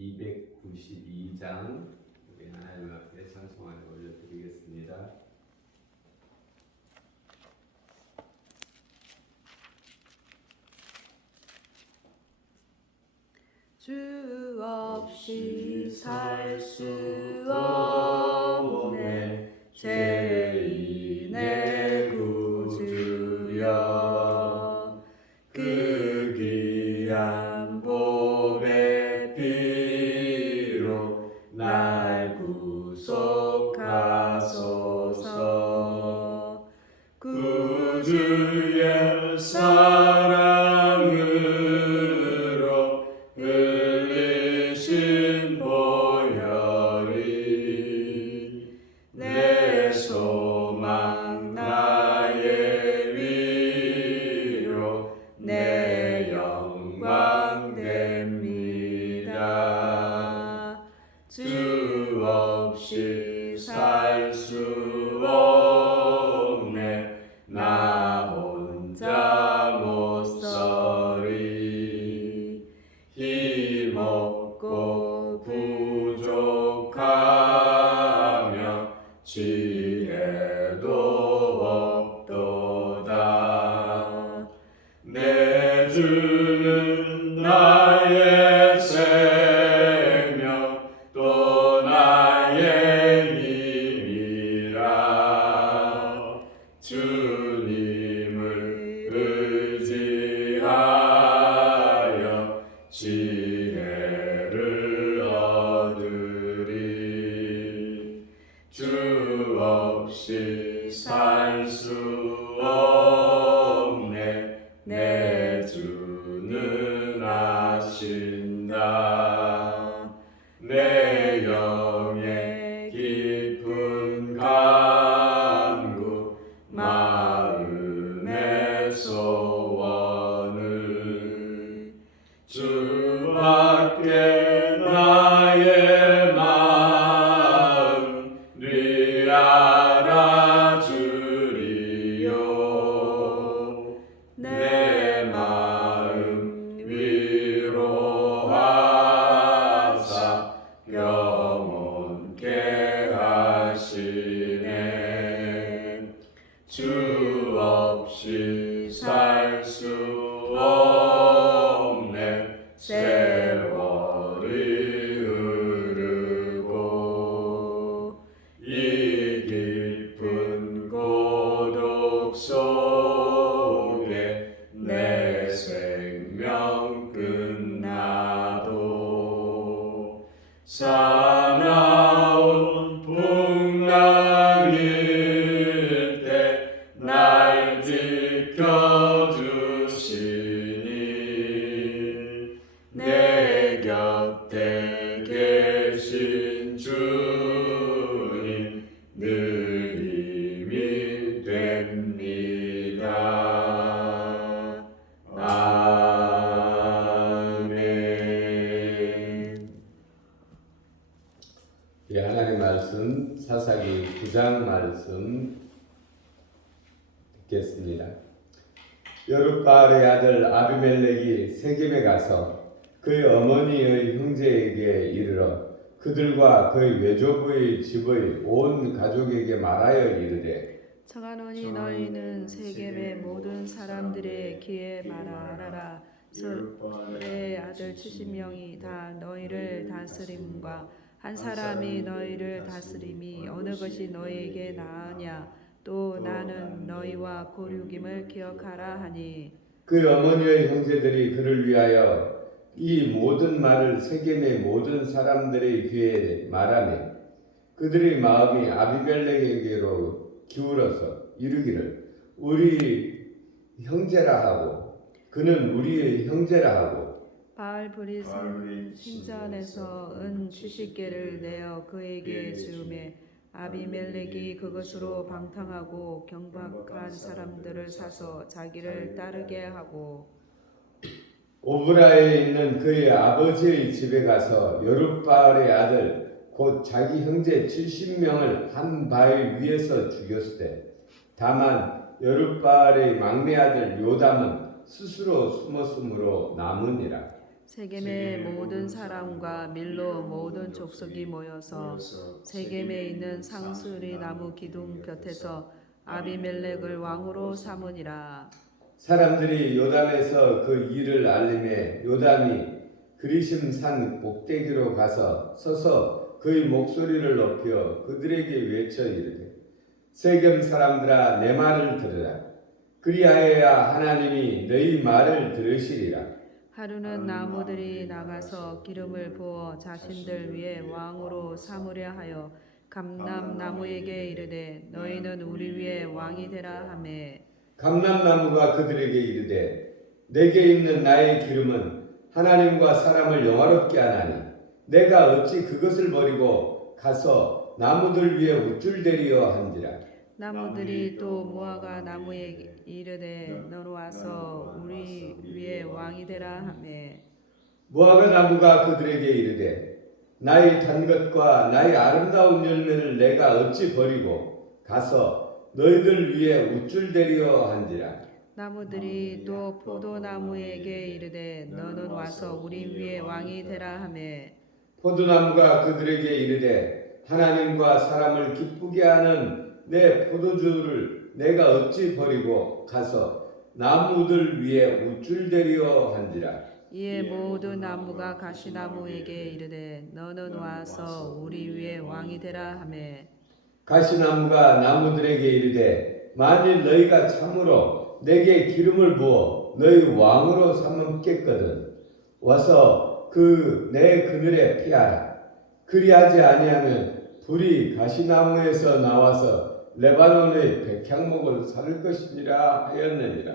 292장 우리 하나님 앞에 찬송하여 올려드리겠습니다. 주 없이 살 수 없네 죄인의 구주여 그 귀한 보배 피로 날 구속하소서 구주의 사랑으로 흘리신 보혈이 내 소망 나의 위로 내 영광 됩니다. 주 없이 살 수 없네 나 혼자 못 서리 힘없고 부족하며 지혜도 없도다 내 주는 나의 생명 또 나의 힘이라 주님을 의지하여 지혜를 얻으리 주 없이 살 수 없네 내 주는 아신다 내 영의 깊은 간구 마음의 소원을 주밖에 나의 마음 네 알아주리요 내 마음 위로하사 영원케 하시네 주 없이 살 수 없네 세월이 흐르고 이 깊은 고독 속에 내 생명 끝나도 사나운 풍랑일 때 날 지켜주시니 내 곁에 계신 주님 늘 힘이 됩니다. 아멘. 하나님 말씀 사사기 9장 말씀 듣겠습니다. 여룻바알의 아들 아비멜렉이 세겜에 가서 그의 어머니의 형제에게 이르러 그들과 그의 외조부의 집의 온 가족에게 말하여 이르되 청하노니 너희는 세겜의 모든 사람들의 귀에 말하라. 여룻바알의 아들 70명이 다 너희를 다스림과 한 사람이 너희를 다스림이 어느 것이 너희에게 나으냐 또 나는 너희와 고륙임을 기억하라 하니 그 어머니의 형제들이 그를 위하여 이 모든 말을 세겜의 모든 사람들의 귀에 말하며 그들의 마음이 아비멜렉에게로 기울어서 이르기를 우리 형제라 하고 그는 우리의 형제라 하고 바알브릿 신전에서 은 70개를 내어 그에게 주매 아비멜렉이 그것으로 방탕하고 경박한 사람들을 사서 자기를 따르게 하고 오브라에 있는 그의 아버지의 집에 가서 여룻바알의 아들 곧 자기 형제 70명을 한 바위 위에서 죽였으되 다만 여룻바알의 막내 아들 요담은 스스로 숨었으므로 남으니라. 세겜의 모든 사람과 밀로 모든 족속이 모여서 세겜에 있는 상수리 나무 기둥 곁에서 아비멜렉을 왕으로 삼으니라. 사람들이 요담에서 그 일을 알림해 요담이 그리심 산 꼭대기로 가서 서서 그의 목소리를 높여 그들에게 외쳐 이르되 세겜 사람들아 내 말을 들으라. 그리하여야 하나님이 너희 말을 들으시리라. 하루는 나무들이 나가서 기름을 부어 자신들 위에 왕으로 삼으려 하여 감람나무에게 이르되 너희는 우리 위에 왕이 되라 하매 감람나무가 그들에게 이르되 내게 있는 나의 기름은 하나님과 사람을 영화롭게 하나니 내가 어찌 그것을 버리고 가서 나무들 위에 우쭐대리어 한지라. 나무들이 또 무화과 나무에 이르되 너로 와서 우리 위에 왕이 되라 하매 무화과 나무가 그들에게 이르되 나의 단 것과 나의 아름다운 열매를 내가 어찌 버리고 가서 너희들 위에 우쭐대리어 한지라. 나무들이 또 포도나무에게 이르되 너는 와서 우리 위에 왕이 되라 하매 포도나무가 그들에게 이르되 하나님과 사람을 기쁘게 하는 내 포도주를 내가 어찌 버리고 가서 나무들 위에 우쭐대리어 한지라. 이에 모든 나무가 가시나무에게 이르되 너는 와서 우리 위에 왕이 되라 하매 가시나무가 나무들에게 이르되 만일 너희가 참으로 내게 기름을 부어 너희 왕으로 삼겠거든 와서 그 내 그늘에 피하라. 그리하지 아니하면 불이 가시나무에서 나와서 레바논의 백향목을 살을 것이니라 하였느니라.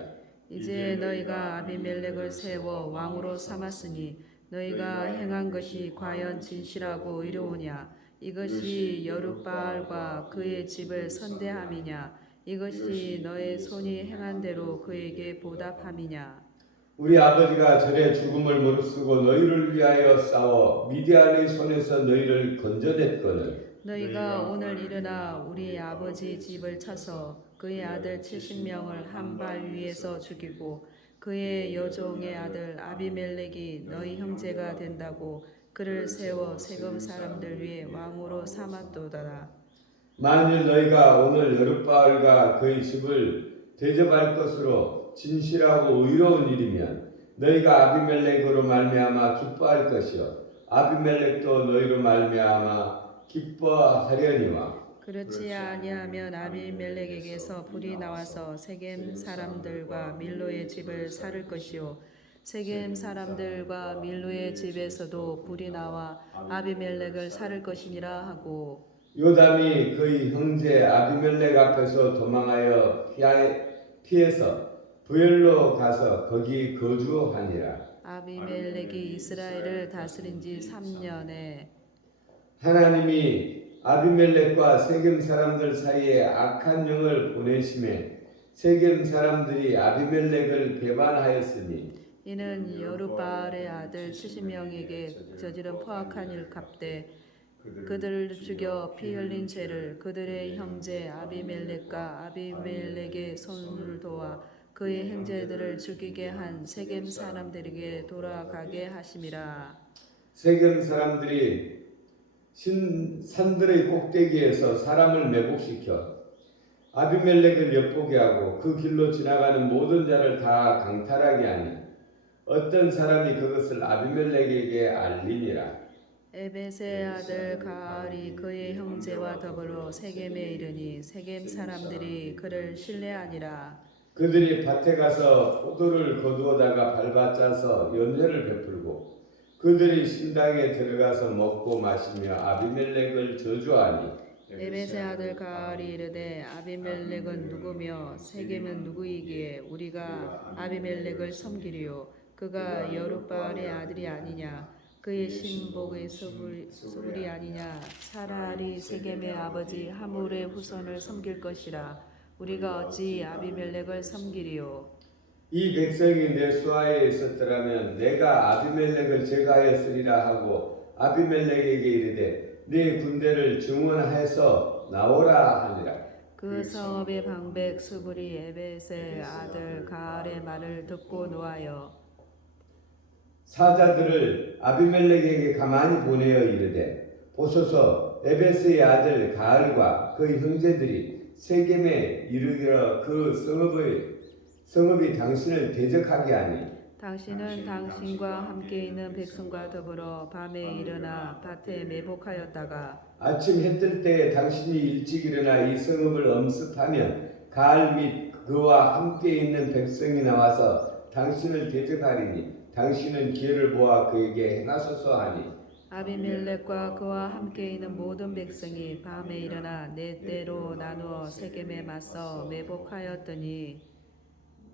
이제 너희가 아비멜렉을 세워 왕으로 삼았으니 너희가 행한 것이 과연 진실하고 의로우냐? 이것이 여룻바알과 그의 집을 선대함이냐? 이것이 너의 손이 행한 대로 그에게 보답함이냐? 우리 아버지가 전에 죽음을 무릅쓰고 너희를 위하여 싸워 미디안의 손에서 너희를 건져냈거늘 너희가 오늘 일어나 우리 아버지 집을 쳐서 그의 아들 70명을 한 발 위에서 죽이고 그의 여종의 아들 아비멜렉이 너희 형제가 된다고 그를 세워 세금 사람들 위에 왕으로 삼았도다. 만일 너희가 오늘 여룻바알과 그의 집을 대접할 것으로 진실하고 의로운 일이면 너희가 아비멜렉으로 말미암아 기뻐할 것이요 아비멜렉도 너희로 말미암아 기뻐하려니와 그렇지 아니하면 아비멜렉에게서 불이 나와서 세겜 사람들과 밀로의 집을 살을 것이요 세겜 사람들과 밀로의 집에서도 불이 나와 아비멜렉을 살을 것이니라 하고 요담이 그의 형제 아비멜렉 앞에서 도망하여 피해서 부엘로 가서 거기 거주하니라. 아비멜렉이 이스라엘을 다스린 지 3년에 하나님이 아비멜렉과 세겜 사람들 사이에 악한 영을 보내심에 세겜 사람들이 아비멜렉을 배반하였으니 이는 여룻바알의 아들 70명에게 저지른 포악한 일 값되 그들을 죽여 피 흘린 죄를 그들의 형제 아비멜렉과 아비멜렉의 손을 도와 그의 형제들을 죽이게 한 세겜 사람들에게 돌아가게 하심이라. 세겜 사람들이 산들의 꼭대기에서 사람을 매복시켜 아비멜렉을 엿보게 하고 그 길로 지나가는 모든 자를 다 강탈하게 하니 어떤 사람이 그것을 아비멜렉에게 알리니라. 에벳의 아들 가알이 그의 형제와 더불어 세겜에 이르니 세겜 사람들이 그를 신뢰하니라. 그들이 밭에 가서 포도를 거두어다가 밟아 짜서 연회를 베풀고 그들이 신당에 들어가서 먹고 마시며 아비멜렉을 저주하니 에벳의 아들 가알이 이르되 아비멜렉은 누구며 세겜은 누구이기에 우리가 아비멜렉을 섬기리요 그가 여룻바알의 아들이 아니냐 그의 신복의 소불이 아니냐 차라리 세겜의 아버지 하물의 후손을 섬길 것이라 우리가 어찌 아비멜렉을 섬기리요 이 백성이 내 수하에 있었더라면 내가 아비멜렉을 제거하였으리라 하고 아비멜렉에게 이르되 네 군대를 증원해서 나오라 하니라. 그 성읍의 방백 수불이 에벳의 아들 가알의 말을 듣고 노하여 사자들을 아비멜렉에게 가만히 보내어 이르되 보소서 에베스의 아들 가알과 그 형제들이 세겜에 이르기로 그 성읍이 당신을 대적하게 하니 당신은 당신과 함께 있는 백성과 더불어 밤에 일어나 밭에 매복하였다가 아침 해 뜰 때에 당신이 일찍 일어나 이 성읍을 엄습하면 가알 및 그와 함께 있는 백성이 나와서 당신을 대적하리니 당신은 기회를 보아 그에게 행하소서 하니 아비멜렉과 그와 함께 있는 모든 백성이 밤에 일어나 네 때로 나누어 세겜에 맞서 매복하였더니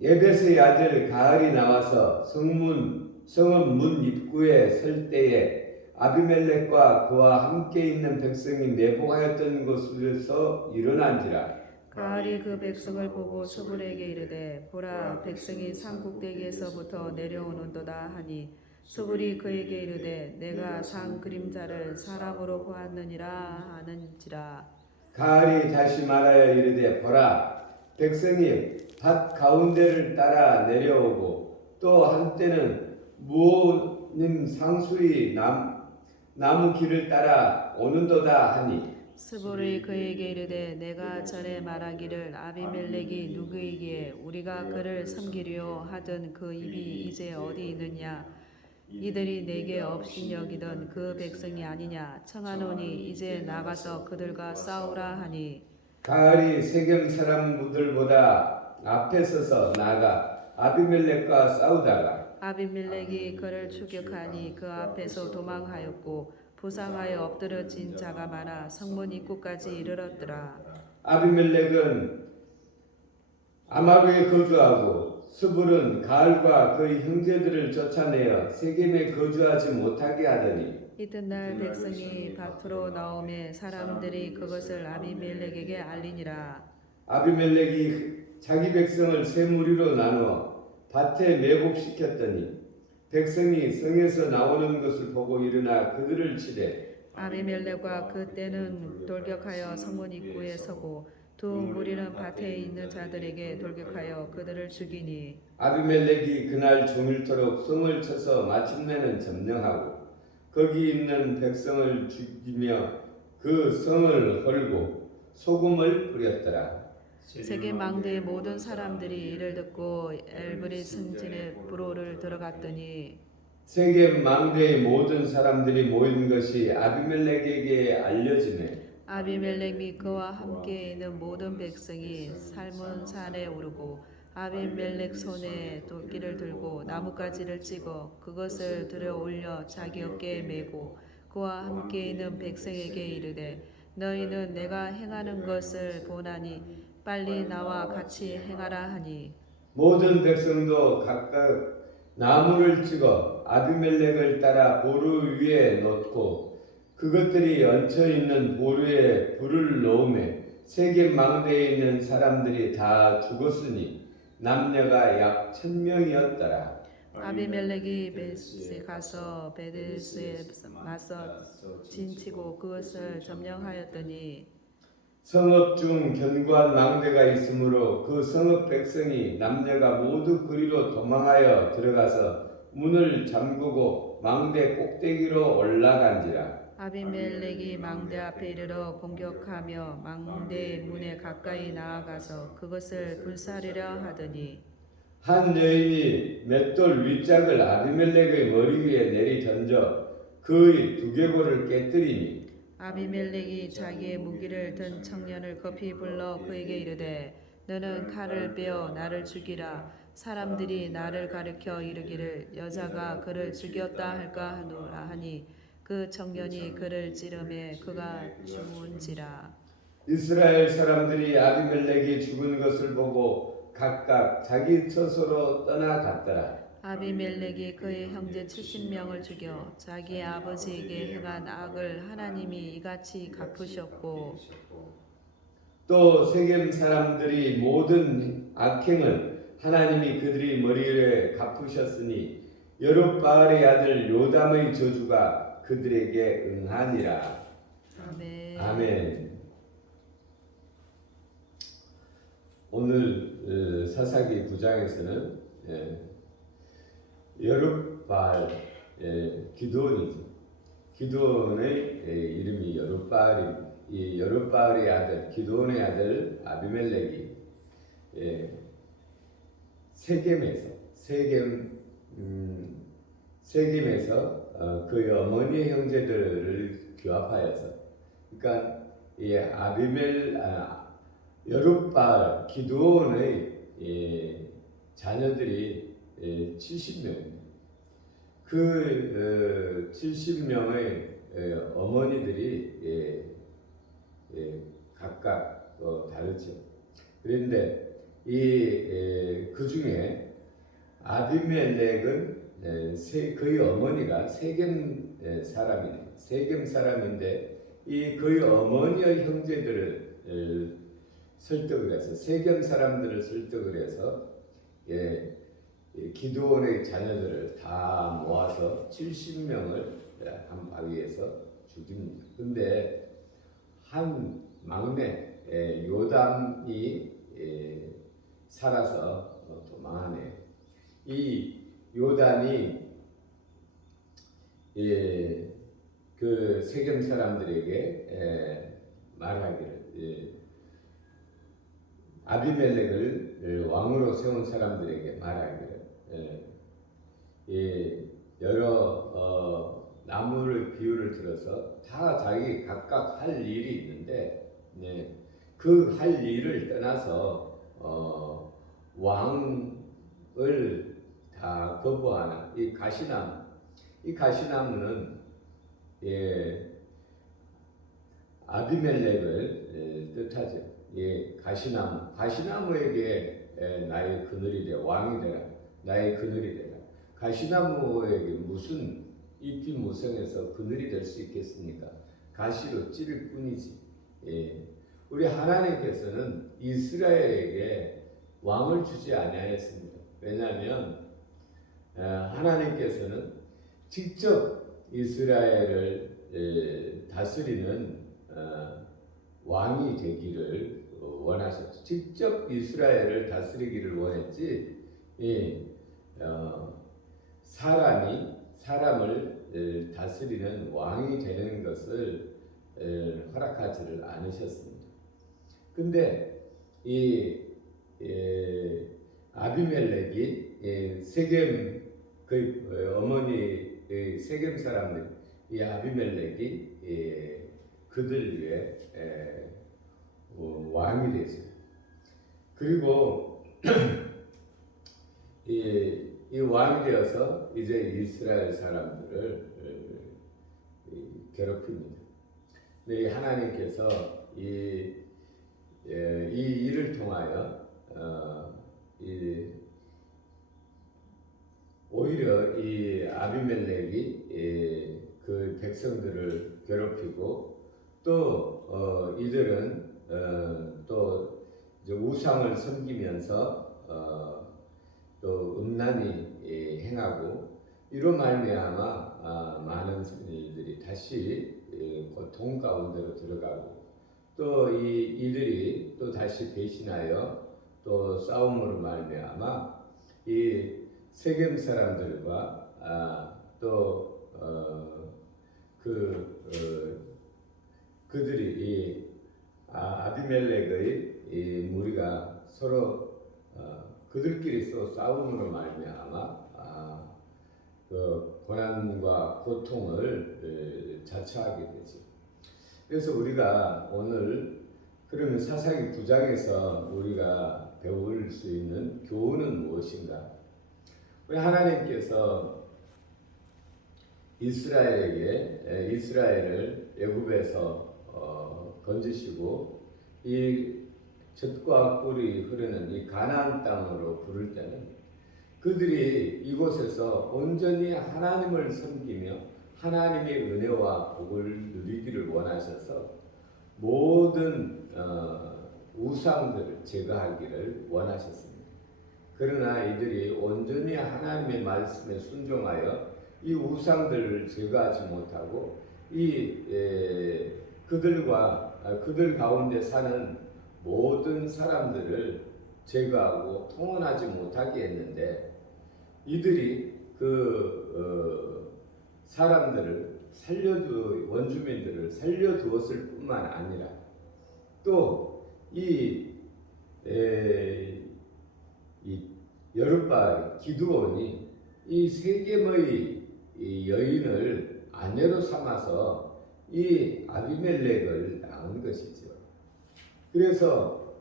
에벳의 아들 가알이 나와서 성읍 문 입구에 설 때에 아비멜렉과 그와 함께 있는 백성이 매복하였던 곳에서 일어난지라. 가알이 그 백성을 보고 수불에게 이르되 보라 백성이 산꼭대기에서부터 내려오는도다 하니 수불이 그에게 이르되 내가 산 그림자를 사람으로 보았느니라 하는지라. 가알이 다시 말하여 이르되 보라 백성이 밭 가운데를 따라 내려오고 또 한때는 무오님 상수리 나무 길을 따라 오는도다 하니 스불이 그에게 이르되 내가 전에 말하기를 아비멜렉이 누구이기에 우리가 그를 섬기려 하던 그 입이 이제 어디 있느냐 이들이 내게 없인 여기던 그 백성이 아니냐 청하노니 이제 나가서 그들과 싸우라 하니 가알이 세겜 사람들보다 앞에 서서 나가 아비멜렉과 싸우다가 아비멜렉이 그를 추격하니 그 앞에서 도망하였고 부상하여 엎드러진 자가 많아 성문 입구까지 이르렀더라. 아비멜렉은 아마루에 거주하고 스불은 가알과 그의 형제들을 쫓아내어 세겜에 거주하지 못하게 하더니 이튿날 백성이 밭으로 나오매 사람들이 그것을 아비멜렉에게 알리니라. 아비멜렉이 자기 백성을 세 무리로 나누어 밭에 매복시켰더니 백성이 성에서 나오는 것을 보고 일어나 그들을 치되 아비멜렉과 그때는 돌격하여 성문 입구에 서고 두 무리는 밭에 있는 자들에게 돌격하여 그들을 죽이니 아비멜렉이 그날 종일토록 성을 쳐서 마침내는 점령하고 거기 있는 백성을 죽이며 그 성을 헐고 소금을 뿌렸더라. 세계 망대의 모든 사람들이 이를 듣고 엘브리 승진의 부로를 들어갔더니 세겜 망대의 모든 사람들이 모인 것이 아비멜렉에게 알려지매 아비멜렉 및 그와 함께 있는 모든 백성이 살문 산에 오르고 아비멜렉 손에 도끼를 들고 나뭇가지를 찍어 그것을 들어 올려 자기 어깨에 메고 그와 함께 있는 백성에게 이르되 너희는 내가 행하는 것을 보나니 빨리 나와 같이 행하라 하니 모든 백성도 각각 나무를 찍어 아비멜렉을 따라 보루 위에 놓고 그것들이 얹혀 있는 보루에 불을 놓으매 세겜 망대에 있는 사람들이 다 죽었으니 남녀가 약 1000명이었더라. 아비멜렉이 베스에 가서 베데스에 맞서 진치고 그것을 점령하였더니 성읍 중 견고한 망대가 있으므로 그 성읍 백성이 남녀가 모두 그리로 도망하여 들어가서 문을 잠그고 망대 꼭대기로 올라간지라. 아비멜렉이 망대 앞에 이르러 공격하며 망대 문에 가까이 나아가서 그것을 불사르려 하더니 한 여인이 맷돌 윗짝을 아비멜렉의 머리 위에 내리 던져 그의 두개골을 깨뜨리니 아비멜렉이 자기의 무기를 든 청년을 급히 불러 그에게 이르되 너는 칼을 빼어 나를 죽이라 사람들이 나를 가리켜 이르기를 여자가 그를 죽였다 할까 하노라 하니 그 청년이 그를 찌르매 그가 죽은지라. 이스라엘 사람들이 아비멜렉이 죽은 것을 보고 각각 자기 처소로 떠나갔더라. 아비멜렉이 그의 형제 70명을 죽여 자기 아버지에게 행한 악을 하나님이 이같이 갚으셨고 또 세겜 사람들이 모든 악행을 하나님이 그들이 머리에 갚으셨으니 여룻바알의 아들 요담의 저주가 그들에게 응하니라. 아멘. 아멘. 오늘 사사기 9장에서는 여룻 여룻바알 기드온이죠. 기드온의 이름이 여룻바알입니다. 이 여룻바알의 아들 기드온의 아들 아비멜렉이 세겜에서 그 어머니 형제들을 규합하여서, 그러니까 이 여룻바알 기드온의 자녀들이 70명입니다. 그 70명의 어머니들이 각각 다르죠. 그런데 그 중에 아비멜렉은 그의 어머니가 세겜 사람이네. 세겜 사람인데 이 그의 어머니의 형제들을 설득을 해서, 세겜 사람들을 설득을 해서 기드온의 자녀들을 다 모아서 70명을 한 바위에서 죽입니다. 근데 한 막내 요담이 살아서 도망하네요. 이 요담이 그 세겜 사람들에게 말하기를, 아비멜렉을 왕으로 세운 사람들에게 말하기를, 여러 나무를 비유를 들어서 다 자기 각각 할 일이 있는데, 그 할 일을 떠나서 왕을 다 거부하는 이 가시나무는 아비멜렉을 뜻하죠. 가시나무에게 나의 그늘이 되어 왕이 되라, 나의 그늘이 되라. 가시나무에게 무슨 잎이 무성해서 그늘이 될 수 있겠습니까? 가시로 찌를 뿐이지. 우리 하나님께서는 이스라엘에게 왕을 주지 아니하였습니다. 왜냐하면 하나님께서는 직접 이스라엘을 다스리는 왕이 되기를 원하셨죠. 직접 이스라엘을 다스리기를 원했지, 사람을 다스리는 왕이 되는 것을 허락하지를 않으셨습니다. 근데 이 아비멜렉이 세겜 그 어머니 세겜 사람들, 이 아비멜렉이 그들 위에 왕이 되죠. 그리고 이 왕이 되어서 이제 이스라엘 사람들을 괴롭힙니다. 근데 하나님께서 이 일을 통하여 오히려 이 아비멜렉이 그 백성들을 괴롭히고, 또 이들은 또 이제 우상을 섬기면서 또 음란히 행하고, 이로 말미암아 많은 이들이 다시 고통 가운데로 들어가고, 또 이들이 또 다시 배신하여 또 싸움으로 말미암아 이 세겜 사람들과 또 그들이 이 아비멜렉의 이 무리가 서로 그들끼리 또 싸움으로 말미암아 그 고난과 고통을 자초하게 되죠. 그래서 우리가 오늘 그러면 사사기 9장에서 우리가 배울 수 있는 교훈은 무엇인가? 우리 하나님께서 이스라엘을 애굽에서 건지시고 이 젖과 꿀이 흐르는 이 가나안 땅으로 부를 때는 그들이 이곳에서 온전히 하나님을 섬기며 하나님의 은혜와 복을 누리기를 원하셔서 모든 우상들을 제거하기를 원하셨습니다. 그러나 이들이 온전히 하나님의 말씀에 순종하여 이 우상들을 제거하지 못하고 그들 가운데 사는 모든 사람들을 제거하고 통원하지 못하게 했는데, 이들이 사람들을 원주민들을 살려두었을 뿐만 아니라 또이 여룻바 기드온이 이 세겜의 이 여인을 아내로 삼아서 이 아비멜렉을 낳은 것이죠. 그래서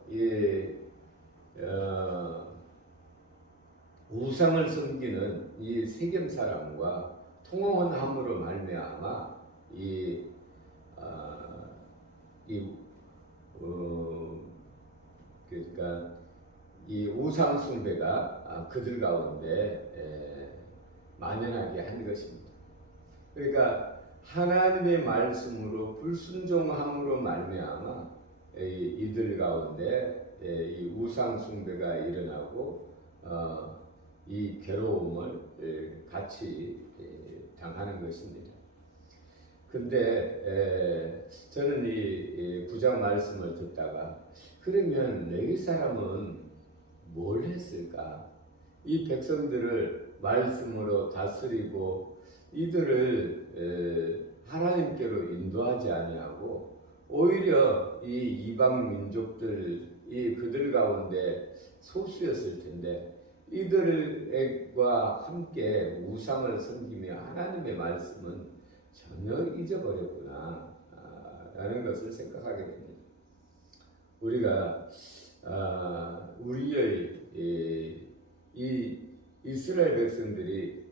우상을 섬기는 이 세겜 사람과 통혼함으로 말미암아 그러니까 이 우상 숭배가 그들 가운데 만연하게 한 것입니다. 그러니까 하나님의 말씀으로 불순종함으로 말미암아 이들 가운데 이 우상 숭배가 일어나고 이 괴로움을 같이 당하는 것입니다. 근데 저는 이 9장 말씀을 듣다가 그러면 레위 사람은 뭘 했을까? 이 백성들을 말씀으로 다스리고 이들을 하나님께로 인도하지 아니하고 오히려 이 이방 민족들이 그들 가운데 소수였을 텐데 이들과 함께 우상을 섬기며 하나님의 말씀은 전혀 잊어버렸구나 라는 것을 생각하게 됩니다. 우리가 우리의 이 이스라엘 백성들이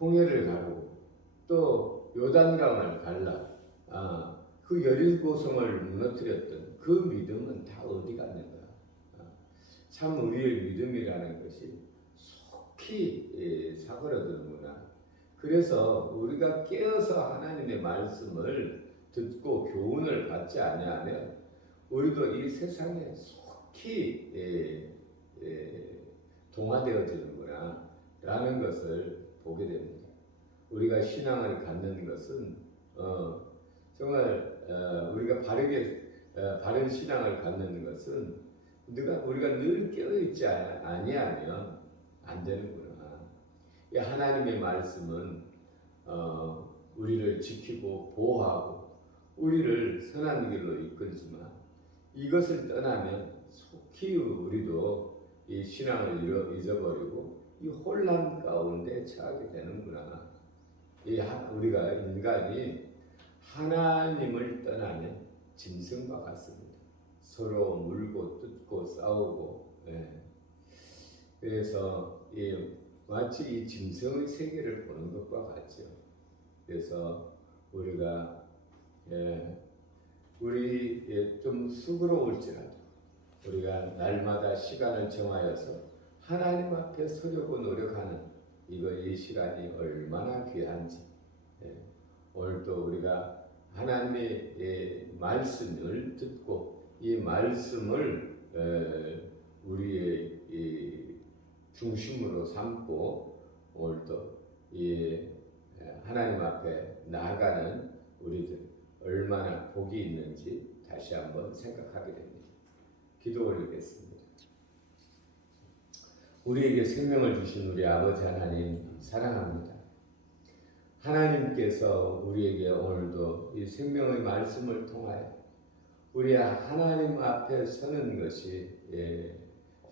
홍해를 가르고 또 요단강을 갈라 그 여리고성을 무너뜨렸던 그 믿음은 다 어디 갔는가? 참 우리의 믿음이라는 것이 속히 사그러드는구나. 그래서 우리가 깨어서 하나님의 말씀을 듣고 교훈을 받지 아니하면 우리도 이 세상에 속히 동화되어지는구나 라는 것을 보게 됩니다. 우리가 신앙을 갖는 것은 정말 우리가 바른 신앙을 갖는 것은 우리가 늘 깨어있지 아니하면 안 되는구나. 이 하나님의 말씀은 우리를 지키고 보호하고 우리를 선한 길로 이끌지만 이것을 떠나면 속히 우리도 이 신앙을 잊어버리고 이 혼란 가운데 처하게 되는구나. 우리가 인간이 하나님을 떠나면 짐승과 같습니다. 서로 물고 뜯고 싸우고. 그래서 마치 이 짐승의 세계를 보는 것과 같죠. 그래서 우리가 우리 좀 수고로울지라도 우리가 날마다 시간을 정하여서 하나님 앞에 서려고 노력하는 이 시간이 얼마나 귀한지. 오늘도 우리가 하나님의 말씀을 듣고 이 말씀을 우리의 중심으로 삼고 오늘도 하나님 앞에 나아가는 우리들 얼마나 복이 있는지 다시 한번 생각하게 됩니다. 기도 올리겠습니다. 우리에게 생명을 주신 우리 아버지 하나님 사랑합니다. 하나님께서 우리에게 오늘도 이 생명의 말씀을 통하여 우리 하나님 앞에 서는 것이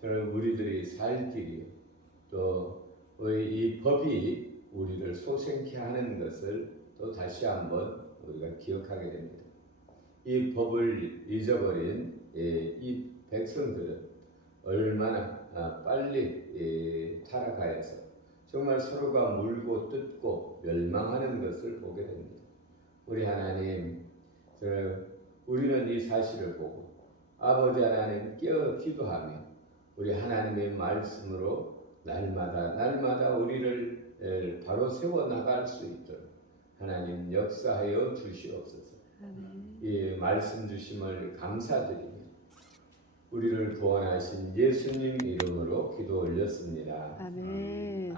우리들이 살 길이요 또 이 법이 우리를 소생케 하는 것을 또 다시 한번 우리가 기억하게 됩니다. 이 법을 잊어버린 이 백성들은 얼마나 빨리 타락하여서 정말 서로가 물고 뜯고 멸망하는 것을 보게 됩니다. 우리 하나님, 우리는 이 사실을 보고 아버지 하나님 깨어 기도하며 우리 하나님의 말씀으로 날마다 우리를 바로 세워 나갈 수 있도록 하나님 역사하여 주시옵소서. 이 말씀 주심을 감사드리며 우리를 구원하신 예수님 이름으로 기도 올렸습니다. 아멘.